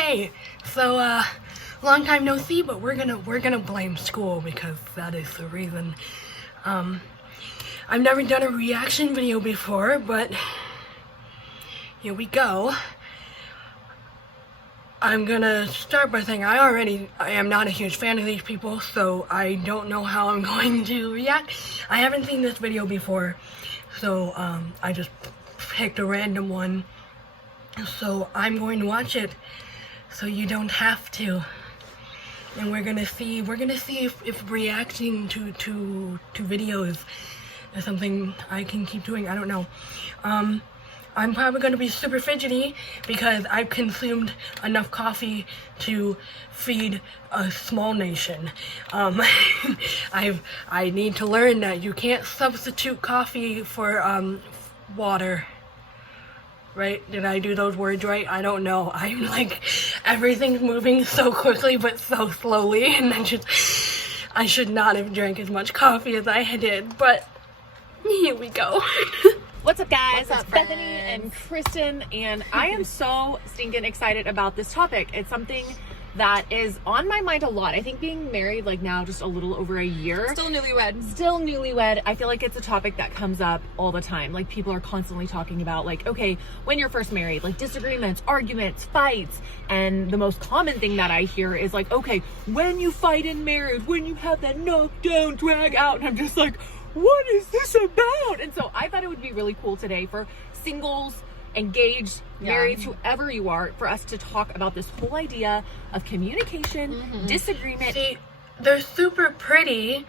Hey, so long time no see, but we're gonna blame school because that is the reason. I've never done a reaction video before, but here we go. I'm gonna start by saying I am not a huge fan of these people, so I don't know how I'm going to react. I haven't seen this video before, so I just picked a random one. So I'm going to watch it, so you don't have to. And we're gonna see if reacting to videos is something I can keep doing. I don't know. I'm probably going to be super fidgety because I've consumed enough coffee to feed a small nation. I need to learn that you can't substitute coffee for water. Right? Did I do those words right? I don't know. I'm like, everything's moving so quickly but so slowly, and I should not have drank as much coffee as I did, but here we go. What's up, guys? What's up, it's Bethany and Kristen, and I am so stinking excited about this topic. It's something that is on my mind a lot. I think being married like now just a little over a year. Still newlywed. I feel like it's a topic that comes up all the time. Like people are constantly talking about like, okay, when you're first married, like disagreements, arguments, fights. And the most common thing that I hear is like, okay, when you fight in marriage, when you have that knockdown, drag out. And I'm just like, what is this about? And so I thought it would be really cool today for singles, engaged, married, whoever you are, for us to talk about this whole idea of communication, disagreement. See, they're super pretty,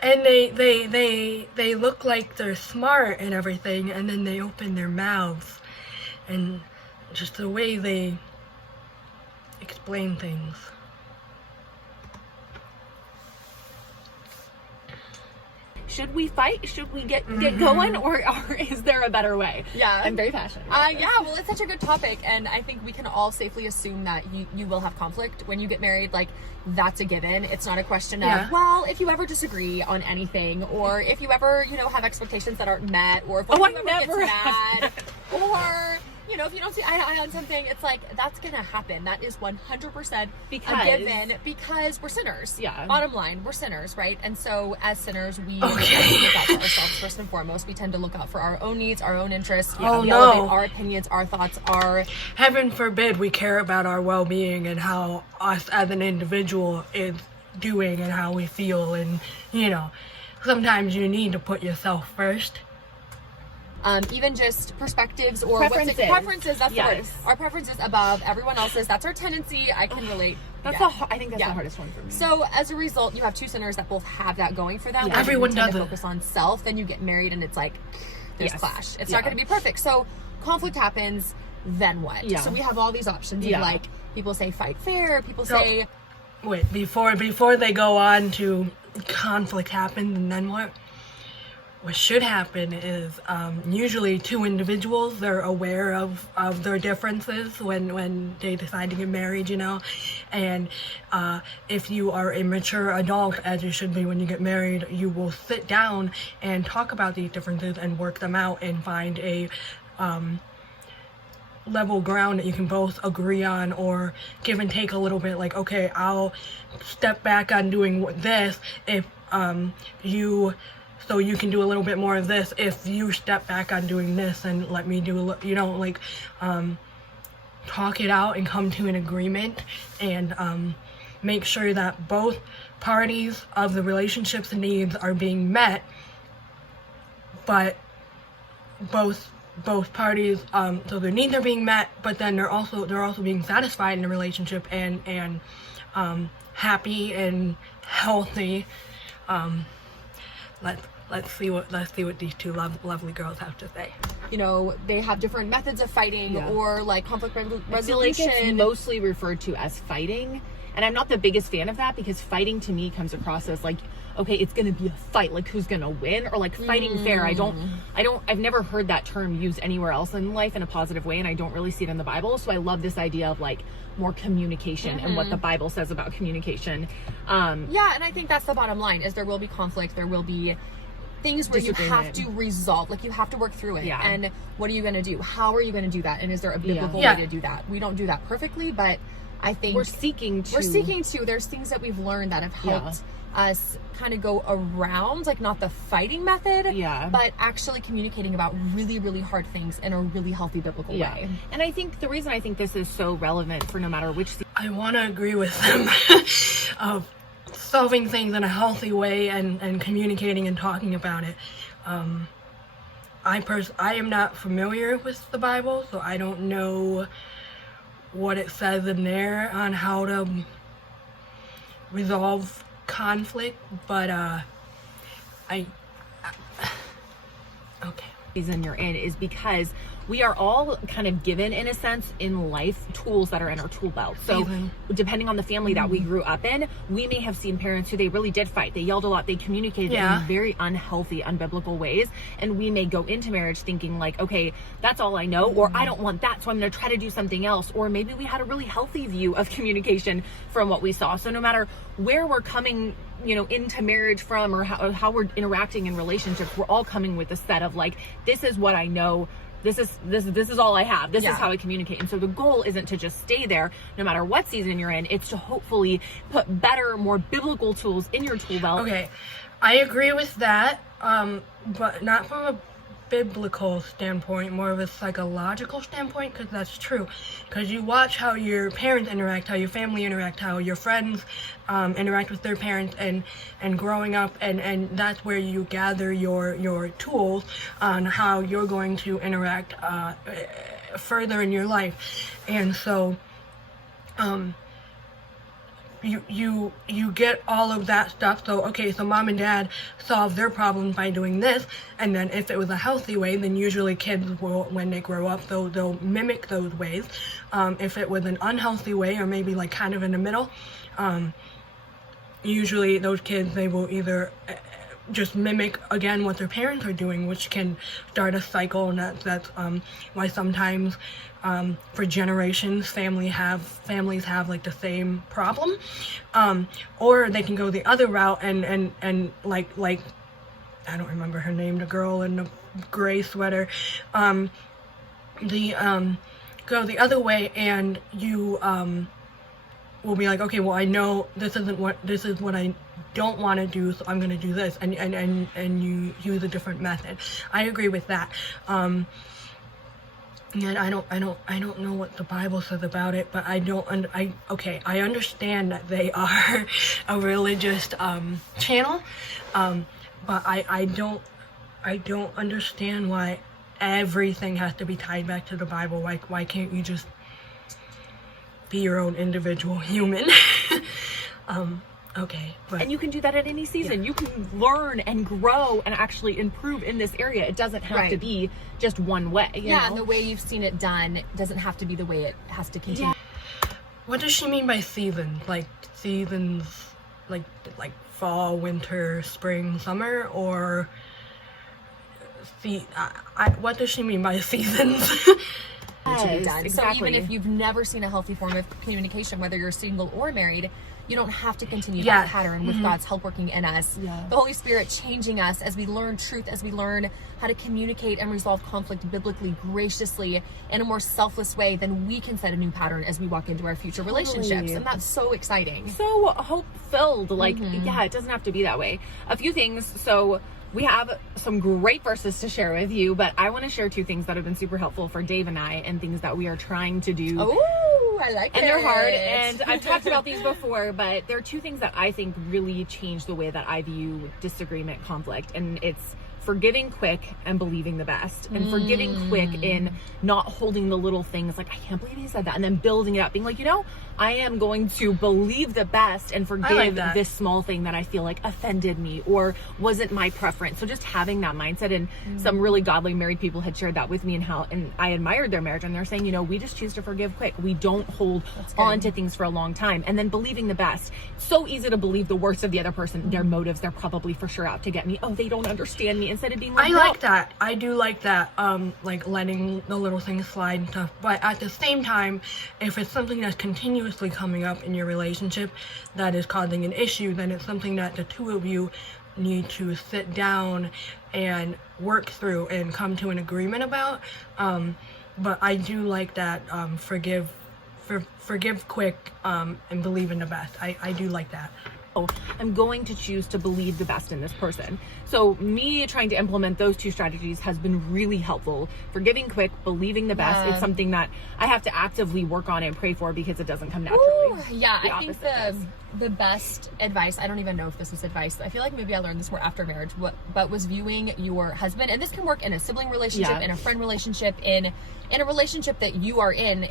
and they look like they're smart and everything, and then they open their mouths, and just the way they explain things. Should we fight? Should we get going, or is there a better way? Yeah. I'm very passionate. Well, it's such a good topic, and I think we can all safely assume that you will have conflict when you get married. Like, that's a given. It's not a question of, well, if you ever disagree on anything, or if you ever, have expectations that aren't met, or if one of you ever gets mad, or, if you don't see eye to eye on something, it's like, that's gonna happen. That is 100% a given, because we're sinners. Yeah. Bottom line, we're sinners, right? And so as sinners, we look out for ourselves first and foremost. We tend to look out for our own needs, our own interests. We elevate our opinions, our thoughts, Heaven forbid we care about our well-being and how us as an individual is doing and how we feel, and sometimes you need to put yourself first. Even just perspectives or preferences. That's the word. Our preferences above everyone else's. That's our tendency. I can relate. I think that's the hardest one for me. So as a result, you have two sinners that both have that going for them. Yeah. Everyone does to focus on self. Then you get married, and it's like there's clash. It's not going to be perfect. So conflict happens. Then what? Yeah. So we have all these options. Yeah. Like people say fight fair. People say wait before they go on to conflict happens and then what? What should happen is usually two individuals, they're aware of their differences when they decide to get married, and if you are a mature adult, as you should be when you get married, you will sit down and talk about these differences and work them out and find a level ground that you can both agree on, or give and take a little bit. Like, okay, I'll step back on doing this if so you can do a little bit more of this if you step back on doing this, and let me do talk it out and come to an agreement, and make sure that both parties of the relationship's needs are being met, but both parties, so their needs are being met, but then they're also being satisfied in the relationship and happy and healthy. Let's see what these two lovely girls have to say. They have different methods of fighting, or like conflict resolution. I feel like it's mostly referred to as fighting, and I'm not the biggest fan of that, because fighting to me comes across as like, okay, it's gonna be a fight, like who's gonna win, or like fighting fair. I've never heard that term used anywhere else in life in a positive way, and I don't really see it in the Bible. So I love this idea of like more communication and what the Bible says about communication. And I think that's the bottom line, is there will be conflict, there will be things where you have disagreement. to resolve, like you have to work through it. Yeah. And what are you going to do? How are you going to do that? And is there a biblical Yeah. way to do that? We don't do that perfectly, but I think we're seeking to. there's things that we've learned that have helped us kind of go around, like not the fighting method, Yeah. but actually communicating about really, really hard things in a really healthy biblical way. And I think the reason I think this is so relevant for no matter which I want to agree with them of solving things in a healthy way and communicating and talking about it. I am not familiar with the Bible, so I don't know what it says in there on how to resolve conflict, but okay. season you're in is because we are all kind of given, in a sense, in life, tools that are in our tool belt. So Season. depending on the family that we grew up in, we may have seen parents who they really did fight. They yelled a lot. They communicated in very unhealthy, unbiblical ways. And we may go into marriage thinking like, okay, that's all I know, or I don't want that, so I'm going to try to do something else. Or maybe we had a really healthy view of communication from what we saw. So no matter where we're coming, you know, into marriage from, or how we're interacting in relationships, we're all coming with a set of like, this is what I know. This is all I have. This is how I communicate. And so the goal isn't to just stay there no matter what season you're in. It's to hopefully put better, more biblical tools in your tool belt. Okay, I agree with that, but not from a biblical standpoint, more of a psychological standpoint, because that's true. Because you watch how your parents interact, how your family interact, how your friends interact with their parents, and growing up, and that's where you gather your tools on how you're going to interact further in your life. And so you get all of that stuff. So okay, so mom and dad solve their problems by doing this, and then if it was a healthy way, then usually kids will, when they grow up, they'll mimic those ways. If it was an unhealthy way, or maybe like kind of in the middle, usually those kids, they will either just mimic again what their parents are doing, which can start a cycle. And that's why sometimes for generations families have like the same problem, or they can go the other route and like I don't remember her name, the girl in the gray sweater, go the other way, and you will be like, okay, well, I know this is what I don't want to do, so I'm going to do this, and you use a different method. I agree with that. And I don't know what the Bible says about it, but I understand that they are a religious channel, but I don't understand why everything has to be tied back to the Bible. Why can't you just be your own individual human? Okay, but and you can do that at any season. You can learn and grow and actually improve in this area. It doesn't have to be just one way. You know? And the way you've seen it done doesn't have to be the way it has to continue. What does she mean by seasons? Like seasons, like fall, winter, spring, summer, or what does she mean by seasons? To be done. Exactly. So even if you've never seen a healthy form of communication, whether you're single or married, you don't have to continue that pattern with God's help working in us. The Holy Spirit changing us as we learn truth, as we learn how to communicate and resolve conflict biblically, graciously, in a more selfless way, then we can set a new pattern as we walk into our future relationships. And that's so exciting. So hope-filled. Like, yeah, it doesn't have to be that way. A few things. So we have some great verses to share with you, but I want to share two things that have been super helpful for Dave and I, and things that we are trying to do. Oh, I like it. And they're hard, and I've talked about these before, but there are two things that I think really change the way that I view disagreement, conflict, and it's forgiving quick and believing the best. And forgiving quick in not holding the little things like, I can't believe he said that, and then building it up, being like, you know, I am going to believe the best and forgive this small thing that I feel like offended me or wasn't my preference. So just having that mindset, and some really godly married people had shared that with me, and I admired their marriage, and they're saying, you know, we just choose to forgive quick. We don't hold on to things for a long time. And then believing the best. So easy to believe the worst of the other person, their motives, they're probably for sure out to get me. Oh, they don't understand me, instead of being like, I like that. I do like that, like letting the little things slide and stuff. But at the same time, if it's something that's continuously coming up in your relationship that is causing an issue, then it's something that the two of you need to sit down and work through and come to an agreement about. But I do like that forgive quick and believe in the best. I do like that. I'm going to choose to believe the best in this person. So me trying to implement those two strategies has been really helpful. Forgiving quick, believing the best. Yeah. It's something that I have to actively work on and pray for because it doesn't come naturally. Ooh, yeah, The I think opposite does. the best advice, I don't even know if this was advice. I feel like maybe I learned this more after marriage, but was viewing your husband, and this can work in a sibling relationship, Yeah. in a friend relationship, in a relationship that you are in,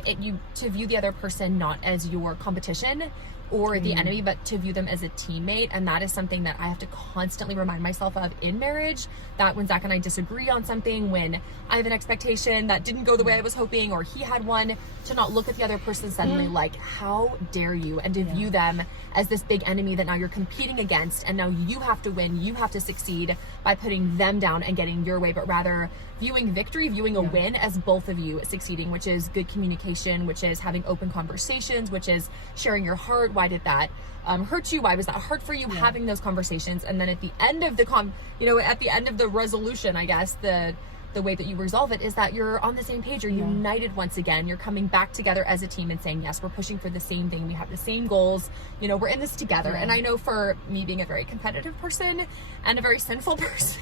to view the other person not as your competition or the enemy, but to view them as a teammate. And that is something that I have to constantly remind myself of in marriage, that when Zach and I disagree on something, when I have an expectation that didn't go the way I was hoping, or he had one, to not look at the other person suddenly like, how dare you, and to view them as this big enemy that now you're competing against, and now you have to win, you have to succeed by putting them down and getting your way, but rather viewing victory, viewing a win as both of you succeeding, which is good communication, which is having open conversations, which is sharing your heart. Why did that hurt you? Why was that hard for you? Having those conversations, and then at the end of the at the end of the resolution, I guess the way that you resolve it is that you're on the same page, you're united once again, you're coming back together as a team and saying, yes, we're pushing for the same thing, we have the same goals, we're in this together. And I know for me, being a very competitive person and a very sinful person,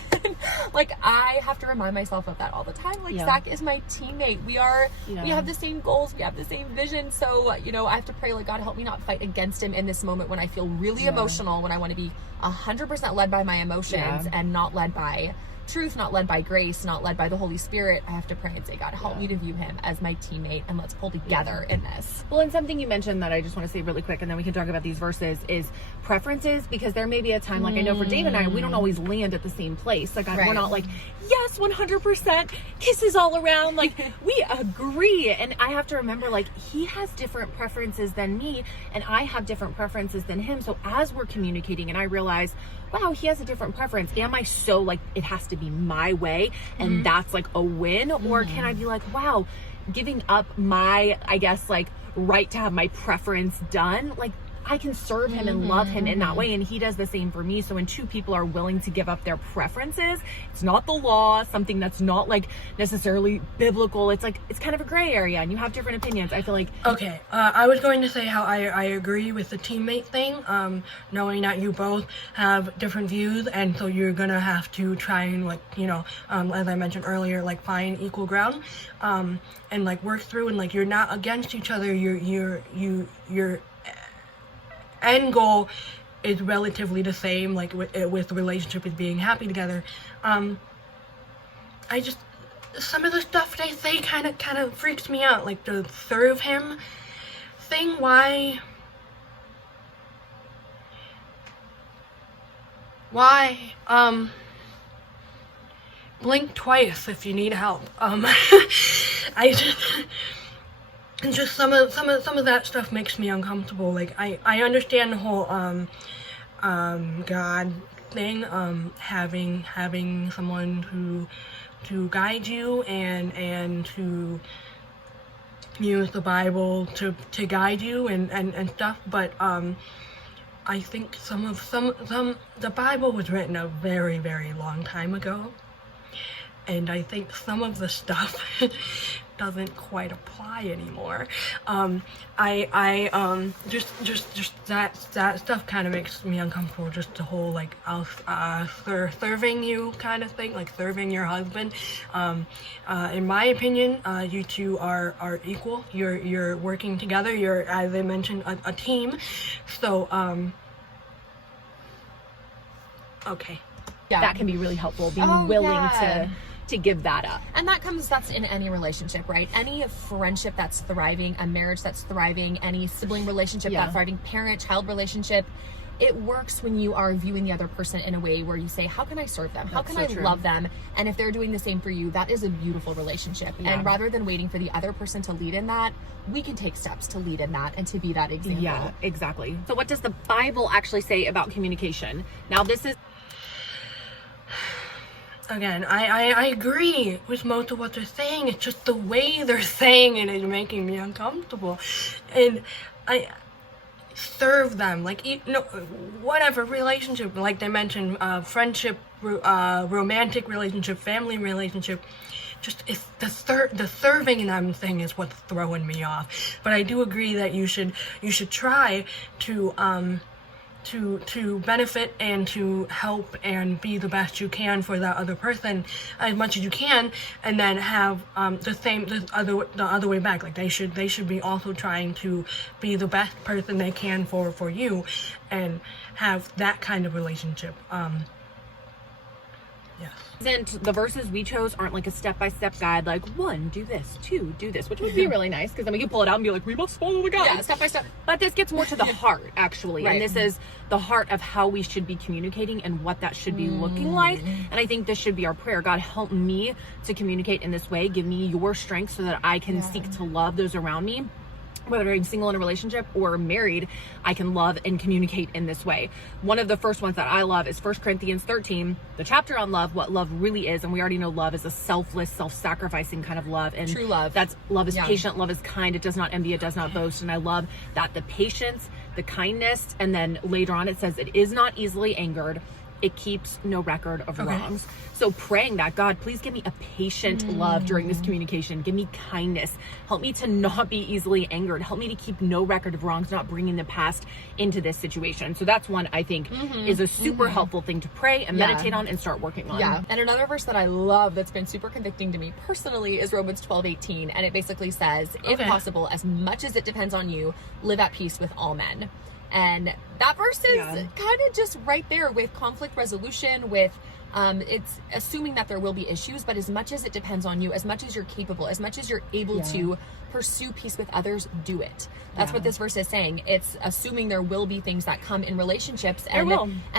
like I have to remind myself of that all the time. Like Zach is my teammate, we have the same goals, we have the same vision, so I have to pray, like, God, help me not fight against him in this moment when I feel really emotional, when I want to be 100% led by my emotions and not led by truth, not led by grace, not led by the Holy Spirit. I have to pray and say, God, help me to view him as my teammate, and let's pull together in this. Well, and something you mentioned that I just want to say really quick, and then we can talk about these verses, is preferences, because there may be a time, like I know for Dave and I, we don't always land at the same place. Like we're not like, yes, 100% kisses all around. Like we agree. And I have to remember, like, he has different preferences than me, and I have different preferences than him. So as we're communicating and I realize, wow, he has a different preference, am I so like, it has to be my way and that's like a win? Or can I be like, wow, giving up my, I guess, like, right to have my preference done, like I can serve him and love him in that way, and he does the same for me. So when two people are willing to give up their preferences, it's not the law, something that's not like necessarily biblical, it's like, it's kind of a gray area and you have different opinions. I feel like Okay, I was going to say how I agree with the teammate thing, knowing that you both have different views, and so you're gonna have to try and, like, as I mentioned earlier, like, find equal ground, and like work through, and like you're not against each other, your end goal is relatively the same, like with the relationship is being happy together. I just, some of the stuff they say kind of freaks me out, like the serve him thing. Why blink twice if you need help. Just some of that stuff makes me uncomfortable. Like I understand the whole God thing, having someone to guide you and to use the Bible to guide you and stuff, but I think the Bible was written a very, very long time ago, and I think some of the stuff doesn't quite apply anymore. Just that stuff kind of makes me uncomfortable. Just the whole, like, serving you kind of thing, like serving your husband. In my opinion, you two are equal. You're working together. You're, as I mentioned, a team. So okay. Yeah. that can be really helpful, being willing to give that up. And that's in any relationship, right? Any friendship that's thriving, a marriage that's thriving, any sibling relationship that's thriving, parent-child relationship, it works when you are viewing the other person in a way where you say, how can I serve them? How can I love them? And if they're doing the same for you, that is a beautiful relationship. Yeah. And rather than waiting for the other person to lead in that, we can take steps to lead in that and to be that example. Yeah, exactly. So what does the Bible actually say about communication? Now this is... Again, I agree with most of what they're saying. It's just the way they're saying it is making me uncomfortable. And serve them, like, you know, whatever relationship, like they mentioned, friendship, romantic relationship, family relationship. Just it's the serving them thing is what's throwing me off. But I do agree that you should try to benefit and to help and be the best you can for that other person as much as you can, and then have the other way back. Like they should be also trying to be the best person they can for you, and have that kind of relationship. Yes. And the verses we chose aren't like a step-by-step guide, like 1, do this, 2, do this, which would be really nice because then we can pull it out and be like, we must follow the guide. Yeah, step by step. But this gets more to the heart, actually. Right. And this is the heart of how we should be communicating and what that should be looking like. And I think this should be our prayer. God, help me to communicate in this way. Give me your strength so that I can seek to love those around me. Whether I'm single in a relationship or married, I can love and communicate in this way. One of the first ones that I love is 1 Corinthians 13, the chapter on love, what love really is. And we already know love is a selfless, self-sacrificing kind of love. And true love. That's love is patient, love is kind, it does not envy, it does not boast. And I love that the patience, the kindness, and then later on it says it is not easily angered. It keeps no record of wrongs. So praying that, God, please give me a patient love during this communication. Give me kindness. Help me to not be easily angered. Help me to keep no record of wrongs, not bringing the past into this situation. So that's one I think is a super helpful thing to pray and meditate on and start working on. Yeah. And another verse that I love that's been super convicting to me personally is Romans 12:18. And it basically says, if possible, as much as it depends on you, live at peace with all men. And that verse is kind of just right there with conflict resolution, with it's assuming that there will be issues, but as much as it depends on you, as much as you're capable, as much as you're able to pursue peace with others, do it. That's what this verse is saying. It's assuming there will be things that come in relationships, and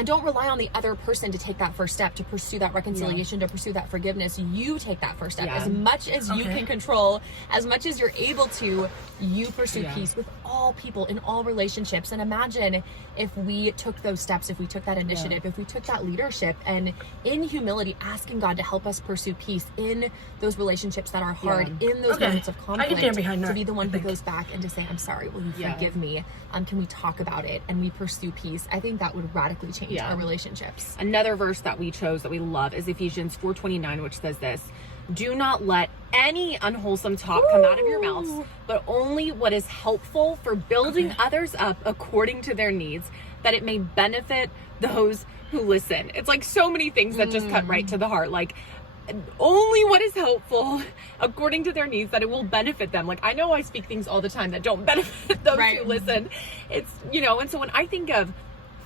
don't rely on the other person to take that first step, to pursue that reconciliation, to pursue that forgiveness. You take that first step. As much as you can control, as much as you're able to, you pursue peace with all people in all relationships. And imagine if we took those steps, if we took that initiative, if we took that leadership, and in humility asking God to help us pursue peace in those relationships that are hard, in those moments of conflict, to be the one who goes back and to say, I'm sorry, will you forgive me? Can we talk about it? And we pursue peace. I think that would radically change our relationships. Another verse that we chose that we love is Ephesians 4:29, which says this: do not let any unwholesome talk come out of your mouths, but only what is helpful for building others up according to their needs, that it may benefit those who listen. It's like so many things that just cut right to the heart. Like, only what is helpful according to their needs, that it will benefit them. Like, I know I speak things all the time that don't benefit those who listen. It's, you know, and so when I think of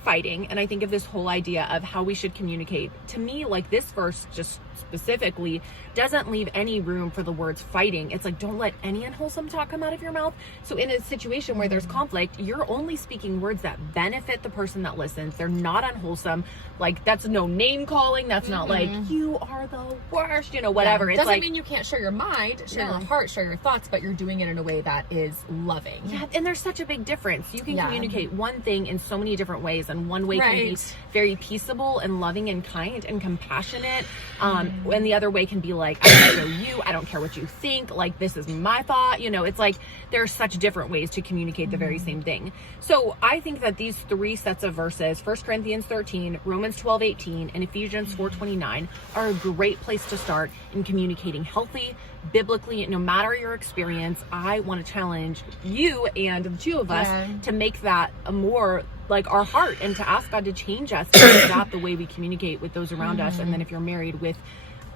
fighting and I think of this whole idea of how we should communicate, to me, like, this verse just specifically doesn't leave any room for the words fighting. It's like, don't let any unwholesome talk come out of your mouth. So in a situation where there's conflict, you're only speaking words that benefit the person that listens. They're not unwholesome. Like, that's no name calling. That's not like, you are the worst, you know, whatever. Yeah. It's doesn't like, mean you can't share your mind, share your heart, share your thoughts, but you're doing it in a way that is loving. Yeah, and there's such a big difference. You can communicate one thing in so many different ways, and one way can be very peaceable and loving and kind and compassionate, and the other way can be like, I don't know you, I don't care what you think, like, this is my thought, you know. It's like there are such different ways to communicate the very same thing. So I think that these three sets of verses, 1 Corinthians 13, Romans 12:18, and Ephesians 4:29, are a great place to start in communicating healthy, biblically. No matter your experience, I want to challenge you and the two of us to make that a more like our heart, and to ask God to change us and make that the way we communicate with those around us. And then if you're married, with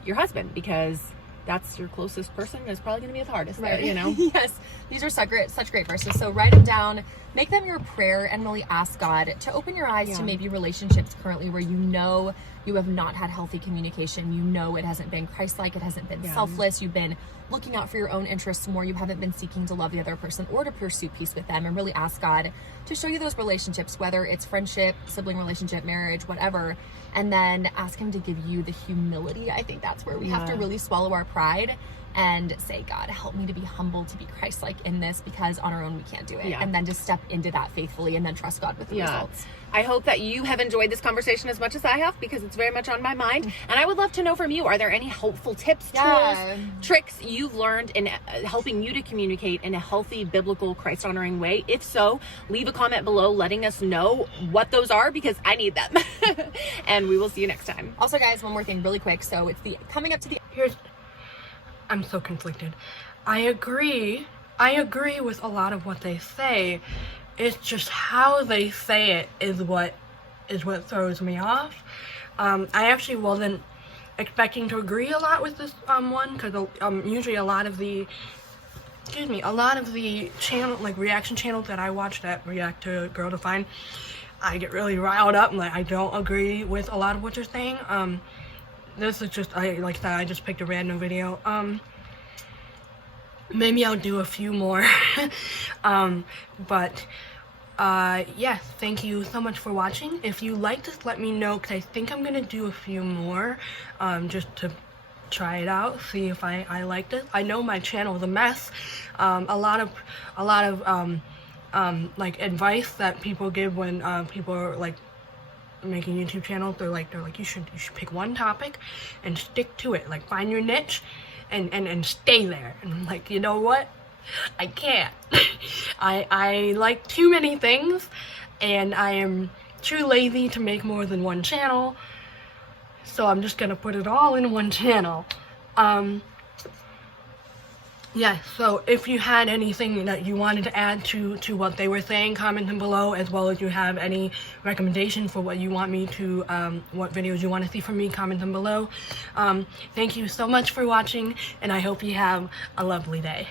your husband, because that's your closest person, is probably going to be the hardest, you know? Yes, these are such great verses. So write them down, make them your prayer, and really ask God to open your eyes to maybe relationships currently where you know you have not had healthy communication. You know it hasn't been Christ-like, it hasn't been selfless. You've been looking out for your own interests more. You haven't been seeking to love the other person or to pursue peace with them. And really ask God to show you those relationships, whether it's friendship, sibling relationship, marriage, whatever. And then ask him to give you the humility. I think that's where we have to really swallow our pride and say, God, help me to be humble, to be Christ-like in this, because on our own we can't do it. Yeah. And then to step into that faithfully and then trust God with the results. I hope that you have enjoyed this conversation as much as I have, because it's very much on my mind. And I would love to know from you, are there any helpful tips, tools, tricks you've learned in helping you to communicate in a healthy, biblical, Christ-honoring way? If so, leave a comment below letting us know what those are, because I need them. And we will see you next time. Also, guys, one more thing really quick. So it's the coming up to the... I'm so conflicted. I agree with a lot of what they say. It's just how they say it is what throws me off. I actually wasn't expecting to agree a lot with this one, because usually a lot of the channel, like reaction channels that I watch that react to Girl Defined, I get really riled up and like I don't agree with a lot of what you're saying. This is just, like I said, I just picked a random video. Maybe I'll do a few more. But yes, thank you so much for watching. If you like this, let me know, because I think I'm gonna do a few more, just to try it out, see if I like this. I know my channel is a mess. A lot of like advice that people give when people are like making YouTube channels, they're like you should pick one topic and stick to it, like find your niche and stay there. And I'm like, you know what, I can't. I like too many things, and I am too lazy to make more than one channel, so I'm just gonna put it all in one channel. Yeah, so if you had anything that you wanted to add to what they were saying, comment them below, as well as you have any recommendations for what you want me to, what videos you want to see from me, comment them below. Thank you so much for watching, and I hope you have a lovely day.